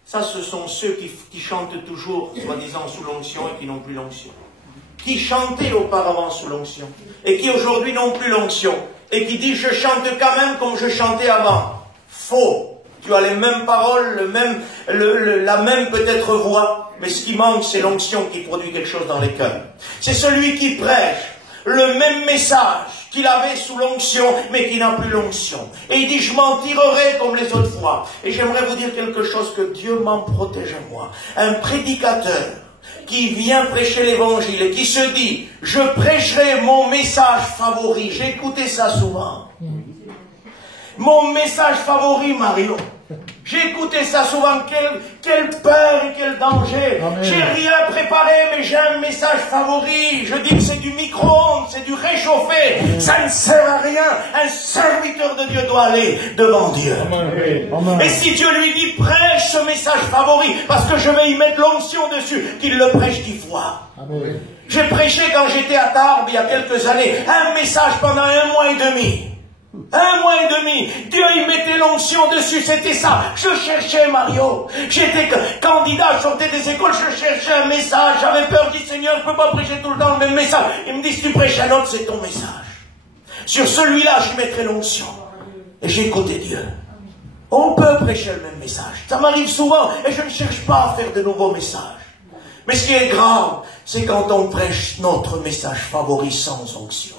Ça, ce sont ceux qui chantent toujours, soi-disant sous l'onction, et qui n'ont plus l'onction. Qui chantaient auparavant sous l'onction, et qui aujourd'hui n'ont plus l'onction. Et qui dit, je chante quand même comme je chantais avant. Faux. Tu as les mêmes paroles, la même peut-être voix, mais ce qui manque, c'est l'onction qui produit quelque chose dans les cœurs. C'est celui qui prêche le même message qu'il avait sous l'onction, mais qui n'a plus l'onction. Et il dit, je m'en tirerai comme les autres fois. Et j'aimerais vous dire quelque chose, que Dieu m'en protège à moi. Un prédicateur qui vient prêcher l'évangile et qui se dit, je prêcherai mon message favori. J'ai écouté ça souvent. Mon message favori, Mario. J'ai écouté ça souvent, quelle peur et quel danger. J'ai rien préparé, mais j'ai un message favori. Je dis que c'est du micro-ondes, c'est du réchauffé. Ça ne sert à rien. Un serviteur de Dieu doit aller devant Dieu. Et si Dieu lui dit, prêche ce message favori, parce que je vais y mettre l'onction dessus, qu'il le prêche 10 fois. J'ai prêché quand j'étais à Tarbes, il y a quelques années, un message pendant 1 mois et demi. 1 mois et demi, Dieu y mettait l'onction dessus, c'était ça. Je cherchais, Mario. J'étais candidat, je sortais des écoles, je cherchais un message. J'avais peur, je dis, Seigneur, je ne peux pas prêcher tout le temps le même message. Il me dit, si tu prêches un autre, c'est ton message. Sur celui-là, je mettrai l'onction. Et j'ai écouté Dieu. On peut prêcher le même message. Ça m'arrive souvent, et je ne cherche pas à faire de nouveaux messages. Mais ce qui est grave, c'est quand on prêche notre message favori sans onction.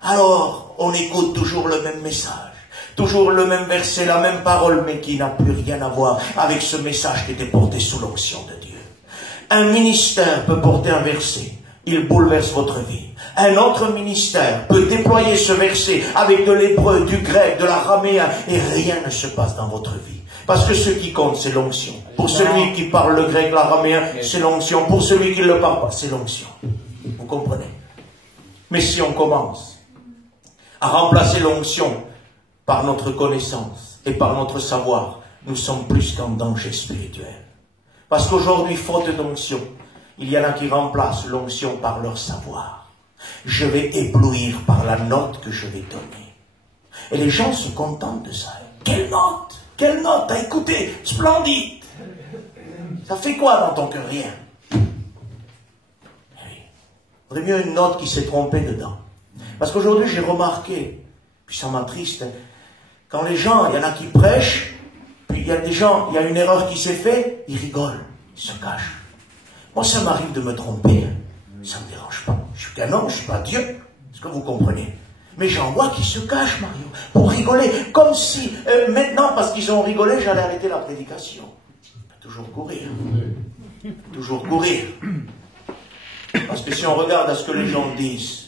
Alors, on écoute toujours le même message, toujours le même verset, la même parole, mais qui n'a plus rien à voir avec ce message qui était porté sous l'onction de Dieu. Un ministère peut porter un verset, il bouleverse votre vie. Un autre ministère peut déployer ce verset avec de l'hébreu, du grec, de l'araméen, et rien ne se passe dans votre vie. Parce que ce qui compte, c'est l'onction. Pour celui qui parle le grec, l'araméen, c'est l'onction. Pour celui qui ne le parle pas, c'est l'onction. Vous comprenez? Mais si on commence à remplacer l'onction par notre connaissance et par notre savoir, nous sommes plus qu'en danger spirituel. Parce qu'aujourd'hui, faute d'onction, il y en a qui remplacent l'onction par leur savoir. Je vais éblouir par la note que je vais donner. Et les gens se contentent de ça. Quelle note? Quelle note? T'as écouté? Splendide! Ça fait quoi dans ton cœur? Rien. Il vaudrait mieux une note qui s'est trompée dedans. Parce qu'aujourd'hui, j'ai remarqué, puis ça m'attriste, quand les gens, il y en a qui prêchent, puis il y a des gens, il y a une erreur qui s'est faite, ils rigolent, ils se cachent. Moi, ça m'arrive de me tromper, ça ne me dérange pas. Je suis qu'un homme, je ne suis pas Dieu, est-ce que vous comprenez? Mais j'en vois qui se cachent, Mario, pour rigoler, comme si, maintenant, parce qu'ils ont rigolé, j'allais arrêter la prédication. Toujours courir. Toujours courir. Parce que si on regarde à ce que les gens disent,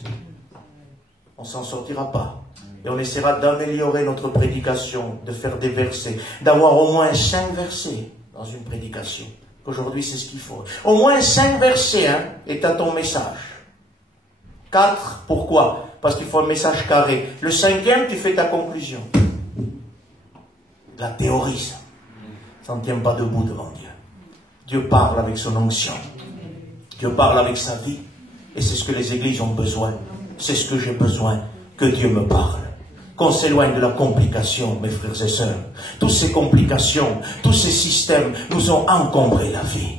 on ne s'en sortira pas. Et on essaiera d'améliorer notre prédication, de faire des versets, d'avoir au moins 5 versets dans une prédication. Aujourd'hui, c'est ce qu'il faut. Au moins 5 versets, est à ton message. 4, pourquoi? Parce qu'il faut un message carré. Le 5e, tu fais ta conclusion. La théorie, ça. Ça ne tient pas debout devant Dieu. Dieu parle avec son onction. Dieu parle avec sa vie. Et c'est ce que les églises ont besoin. C'est ce que j'ai besoin, que Dieu me parle. Qu'on s'éloigne de la complication, mes frères et sœurs. Toutes ces complications, tous ces systèmes nous ont encombré la vie.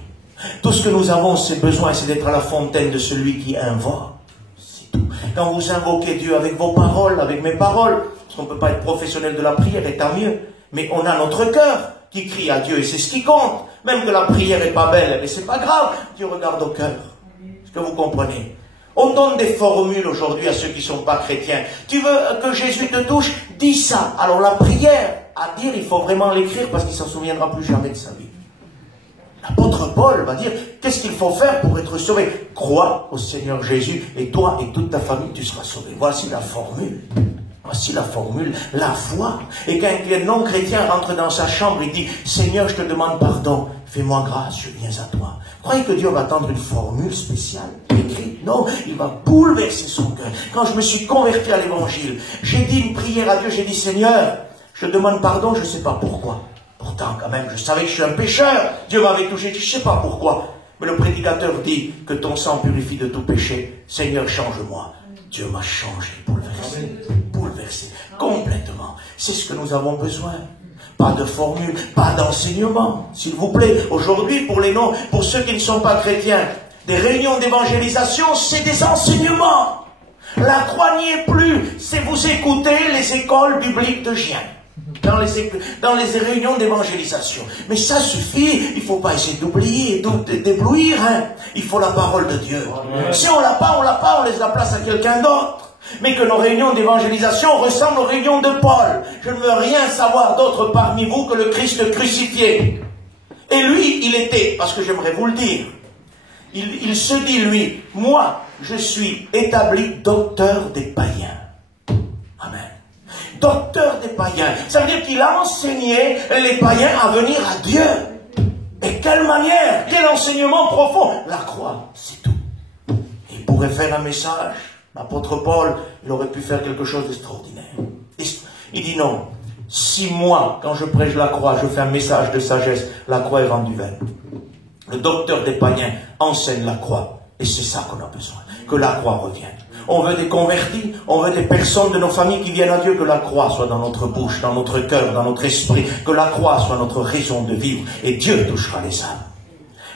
Tout ce que nous avons, c'est besoin, c'est d'être à la fontaine de celui qui invoque. C'est tout. Quand vous invoquez Dieu avec vos paroles, avec mes paroles, parce qu'on ne peut pas être professionnel de la prière, et tant mieux. Mais on a notre cœur qui crie à Dieu, et c'est ce qui compte. Même que la prière n'est pas belle, mais c'est pas grave. Dieu regarde au cœur. Est-ce que vous comprenez? On donne des formules aujourd'hui à ceux qui ne sont pas chrétiens. Tu veux que Jésus te touche? Dis ça. Alors la prière, à dire, il faut vraiment l'écrire parce qu'il ne s'en souviendra plus jamais de sa vie. L'apôtre Paul va dire, qu'est-ce qu'il faut faire pour être sauvé? Crois au Seigneur Jésus et toi et toute ta famille, tu seras sauvé. Voici la formule. Voici la formule, la foi. Et quand un non-chrétien rentre dans sa chambre, il dit, Seigneur, je te demande pardon, fais-moi grâce, je viens à toi. Croyez que Dieu va attendre une formule spéciale, écrite? Non, il va bouleverser son cœur. Quand je me suis converti à l'évangile, j'ai dit une prière à Dieu, j'ai dit, Seigneur, je te demande pardon, je ne sais pas pourquoi. Pourtant, quand même, je savais que je suis un pécheur. Dieu m'avait touché, je ne sais pas pourquoi. Mais le prédicateur dit que ton sang purifie de tout péché. Seigneur, change-moi. Dieu m'a changé, bouleversé, complètement. C'est ce que nous avons besoin. Pas de formule, pas d'enseignement, s'il vous plaît. Aujourd'hui, pour ceux qui ne sont pas chrétiens, des réunions d'évangélisation, c'est des enseignements. La croix n'y est plus, c'est vous écouter les écoles bibliques de Gien. dans les réunions d'évangélisation. Mais ça suffit, il ne faut pas essayer d'oublier, d'éblouir. Hein. Il faut la parole de Dieu. Amen. Si on l'a pas, on laisse la place à quelqu'un d'autre. Mais que nos réunions d'évangélisation ressemblent aux réunions de Paul. Je ne veux rien savoir d'autre parmi vous que le Christ crucifié. Et lui, il était, parce que j'aimerais vous le dire, il se dit, lui, moi, je suis établi docteur des païens. Amen. Docteur des païens. Ça veut dire qu'il a enseigné les païens à venir à Dieu. Et quelle manière, quel enseignement profond. La croix, c'est tout. Il pourrait faire un message. L'apôtre Paul, il aurait pu faire quelque chose d'extraordinaire. Il dit non. Si moi, quand je prêche la croix, je fais un message de sagesse, la croix est rendue vaine. Le docteur des païens enseigne la croix. Et c'est ça qu'on a besoin. Que la croix revienne. On veut des convertis, on veut des personnes de nos familles qui viennent à Dieu, que la croix soit dans notre bouche, dans notre cœur, dans notre esprit, que la croix soit notre raison de vivre, et Dieu touchera les âmes.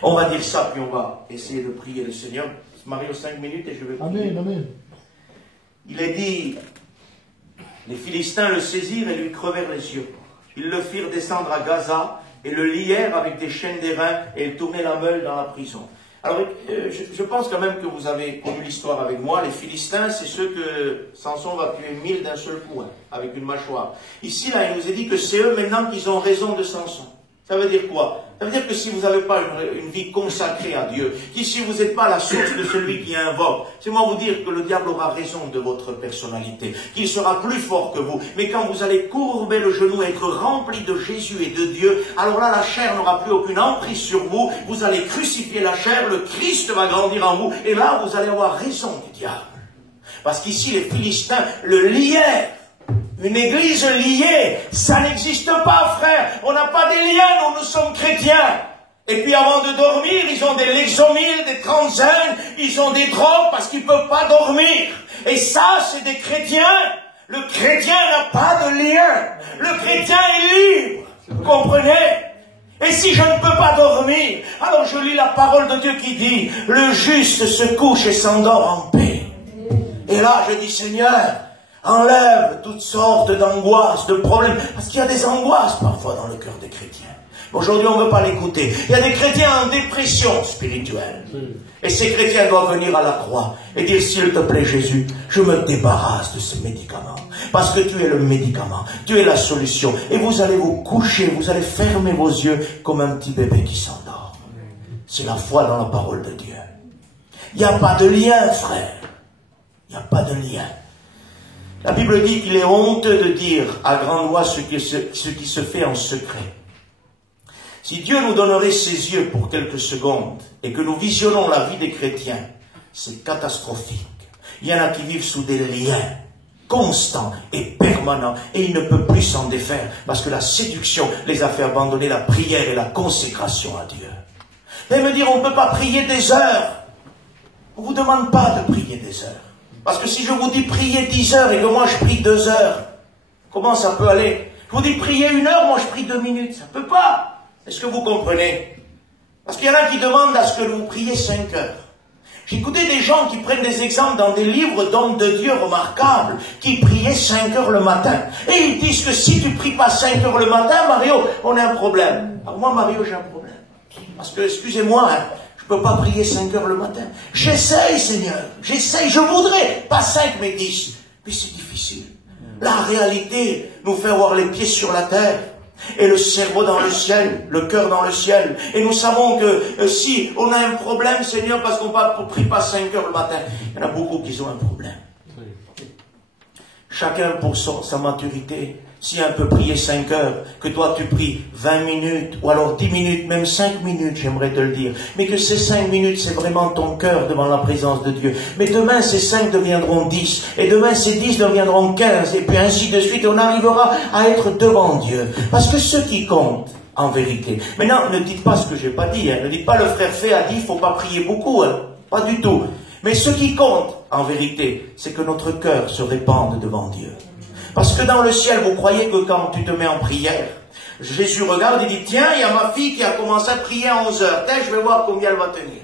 On va dire ça, puis on va essayer de prier le Seigneur. Mario, 5 minutes et je vais prier. Amen, amen. Il est dit, les Philistins le saisirent et lui crevèrent les yeux. Ils le firent descendre à Gaza et le lièrent avec des chaînes d'airain et ils tournaient la meule dans la prison. Alors, je pense quand même que vous avez connu l'histoire avec moi. Les Philistins, c'est ceux que Samson va tuer 1000 d'un seul coup, hein, avec une mâchoire. Ici, là, il nous est dit que c'est eux maintenant qui ont raison de Samson. Ça veut dire quoi? Ça veut dire que si vous n'avez pas une vie consacrée à Dieu, si vous n'êtes pas la source de celui qui invoque, c'est moi vous dire que le diable aura raison de votre personnalité, qu'il sera plus fort que vous. Mais quand vous allez courber le genou et être rempli de Jésus et de Dieu, alors là, la chair n'aura plus aucune emprise sur vous. Vous allez crucifier la chair, le Christ va grandir en vous, et là, vous allez avoir raison du diable. Parce qu'ici, les Philistins le lièrent. Une église liée, ça n'existe pas, frère. On n'a pas des liens, nous sommes chrétiens. Et puis avant de dormir, ils ont des Lexomil, des Transen, ils ont des drogues parce qu'ils ne peuvent pas dormir. Et ça, c'est des chrétiens. Le chrétien n'a pas de lien. Le chrétien est libre. Vous comprenez? Et si je ne peux pas dormir, alors je lis la parole de Dieu qui dit, le juste se couche et s'endort en paix. Et là, je dis, Seigneur, enlève toutes sortes d'angoisses, de problèmes. Parce qu'il y a des angoisses parfois dans le cœur des chrétiens. Aujourd'hui, on ne veut pas l'écouter. Il y a des chrétiens en dépression spirituelle. Et ces chrétiens doivent venir à la croix et dire, s'il te plaît Jésus, je me débarrasse de ce médicament. Parce que tu es le médicament, tu es la solution. Et vous allez vous coucher, vous allez fermer vos yeux comme un petit bébé qui s'endort. C'est la foi dans la parole de Dieu. Il n'y a pas de lien, frère. Il n'y a pas de lien. La Bible dit qu'il est honteux de dire à grande voix ce qui se fait en secret. Si Dieu nous donnerait ses yeux pour quelques secondes et que nous visionnons la vie des chrétiens, c'est catastrophique. Il y en a qui vivent sous des liens constants et permanents et ils ne peuvent plus s'en défaire parce que la séduction les a fait abandonner la prière et la consécration à Dieu. Et me dire, on ne peut pas prier des heures. On ne vous demande pas de prier des heures. Parce que si je vous dis prier 10 heures et que moi je prie 2 heures, comment ça peut aller? Je vous dis prier 1 heure, moi je prie 2 minutes. Ça ne peut pas. Est-ce que vous comprenez? Parce qu'il y en a qui demandent à ce que vous priez 5 heures. J'ai écouté des gens qui prennent des exemples dans des livres d'hommes de Dieu remarquables, qui priaient 5 heures le matin. Et ils disent que si tu pries pas 5 heures le matin, Mario, on a un problème. Alors moi, Mario, j'ai un problème. Parce que, excusez-moi, hein, je ne peux pas prier 5 heures le matin. J'essaye, Seigneur. J'essaye. Je voudrais. Pas 5, mais 10. Mais c'est difficile. La réalité nous fait avoir les pieds sur la terre. Et le cerveau dans le ciel. Le cœur dans le ciel. Et nous savons que si on a un problème, Seigneur, parce qu'on ne prie pas 5 heures le matin, il y en a beaucoup qui ont un problème. Chacun pour sa maturité. Si un peut prier 5 heures, que toi tu pries 20 minutes, ou alors 10 minutes, même 5 minutes, j'aimerais te le dire. Mais que ces 5 minutes, c'est vraiment ton cœur devant la présence de Dieu. Mais demain, ces 5 deviendront 10. Et demain, ces 10 deviendront 15. Et puis ainsi de suite, on arrivera à être devant Dieu. Parce que ce qui compte, en vérité. Maintenant, ne dites pas ce que j'ai pas dit. Hein. Ne dites pas le frère Fay a dit, il faut pas prier beaucoup. Hein. Pas du tout. Mais ce qui compte, en vérité, c'est que notre cœur se répande devant Dieu. Parce que dans le ciel, vous croyez que quand tu te mets en prière, Jésus regarde et dit, tiens, il y a ma fille qui a commencé à prier à 11 heures. Tiens, je vais voir combien elle va tenir.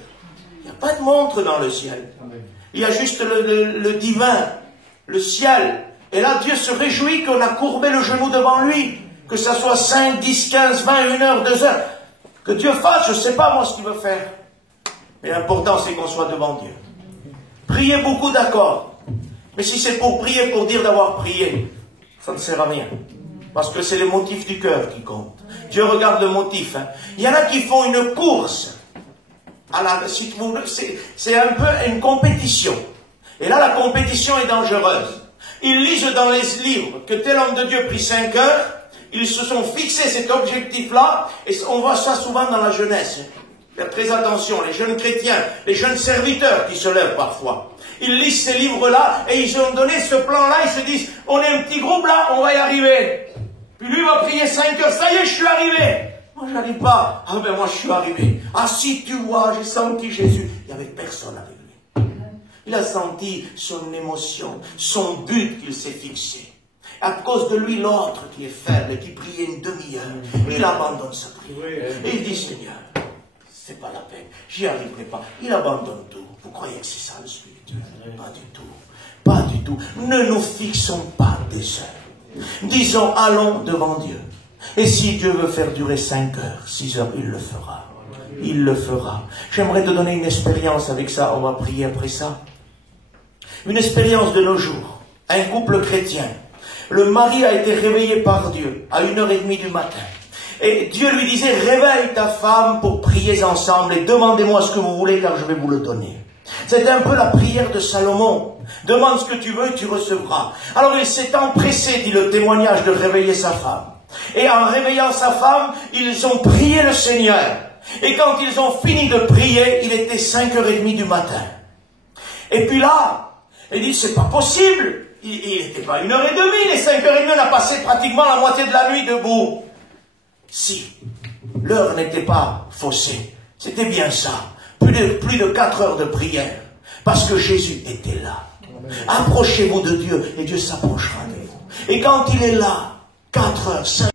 Il n'y a pas de montre dans le ciel. Il y a juste le divin, le ciel. Et là, Dieu se réjouit qu'on a courbé le genou devant lui. Que ça soit 5, 10, 15, 20, 1 heure, 2 heures. Que Dieu fasse, je ne sais pas moi ce qu'il veut faire. Mais l'important, c'est qu'on soit devant Dieu. Priez beaucoup, d'accord. Mais si c'est pour prier, pour dire d'avoir prié, ça ne sert à rien. Parce que c'est le motif du cœur qui compte. Dieu regarde le motif. Hein. Il y en a qui font une course. C'est un peu une compétition. Et là, la compétition est dangereuse. Ils lisent dans les livres que tel homme de Dieu prit 5 heures. Ils se sont fixés cet objectif-là. Et on voit ça souvent dans la jeunesse. Faites très attention, les jeunes chrétiens, les jeunes serviteurs qui se lèvent parfois. Ils lisent ces livres-là et ils ont donné ce plan-là. Ils se disent, on est un petit groupe là, on va y arriver. Puis lui va prier 5 heures. Ça y est, je suis arrivé. Moi, je n'arrive pas. Ah ben moi, je suis arrivé. Ah si tu vois, j'ai senti Jésus. Il n'y avait personne avec lui. Il a senti son émotion, son but qu'il s'est fixé. À cause de lui, l'autre qui est faible et qui priait une demi-heure, il abandonne sa prière. Et il dit, Seigneur, c'est pas la peine, j'y arriverai pas. Il abandonne tout. Vous croyez que c'est ça le spirituel? Pas du tout. Pas du tout. Ne nous fixons pas des heures. Disons, allons devant Dieu. Et si Dieu veut faire durer 5 heures, 6 heures, il le fera. Il le fera. J'aimerais te donner une expérience avec ça. On va prier après ça. Une expérience de nos jours. Un couple chrétien. Le mari a été réveillé par Dieu à 1h30 du matin. Et Dieu lui disait, réveille ta femme pour prier ensemble et demandez-moi ce que vous voulez car je vais vous le donner. C'était un peu la prière de Salomon. Demande ce que tu veux et tu recevras. Alors il s'est empressé, dit le témoignage, de réveiller sa femme. Et en réveillant sa femme, ils ont prié le Seigneur. Et quand ils ont fini de prier, il était 5h30 du matin. Et puis là, il dit, c'est pas possible. Il n'était pas 1h30, les 5h30, on a passé pratiquement la moitié de la nuit debout. Si, l'heure n'était pas faussée. C'était bien ça. Plus de 4 heures de prière. Parce que Jésus était là. Approchez-vous de Dieu et Dieu s'approchera de vous. Et quand il est là, 4 heures, 5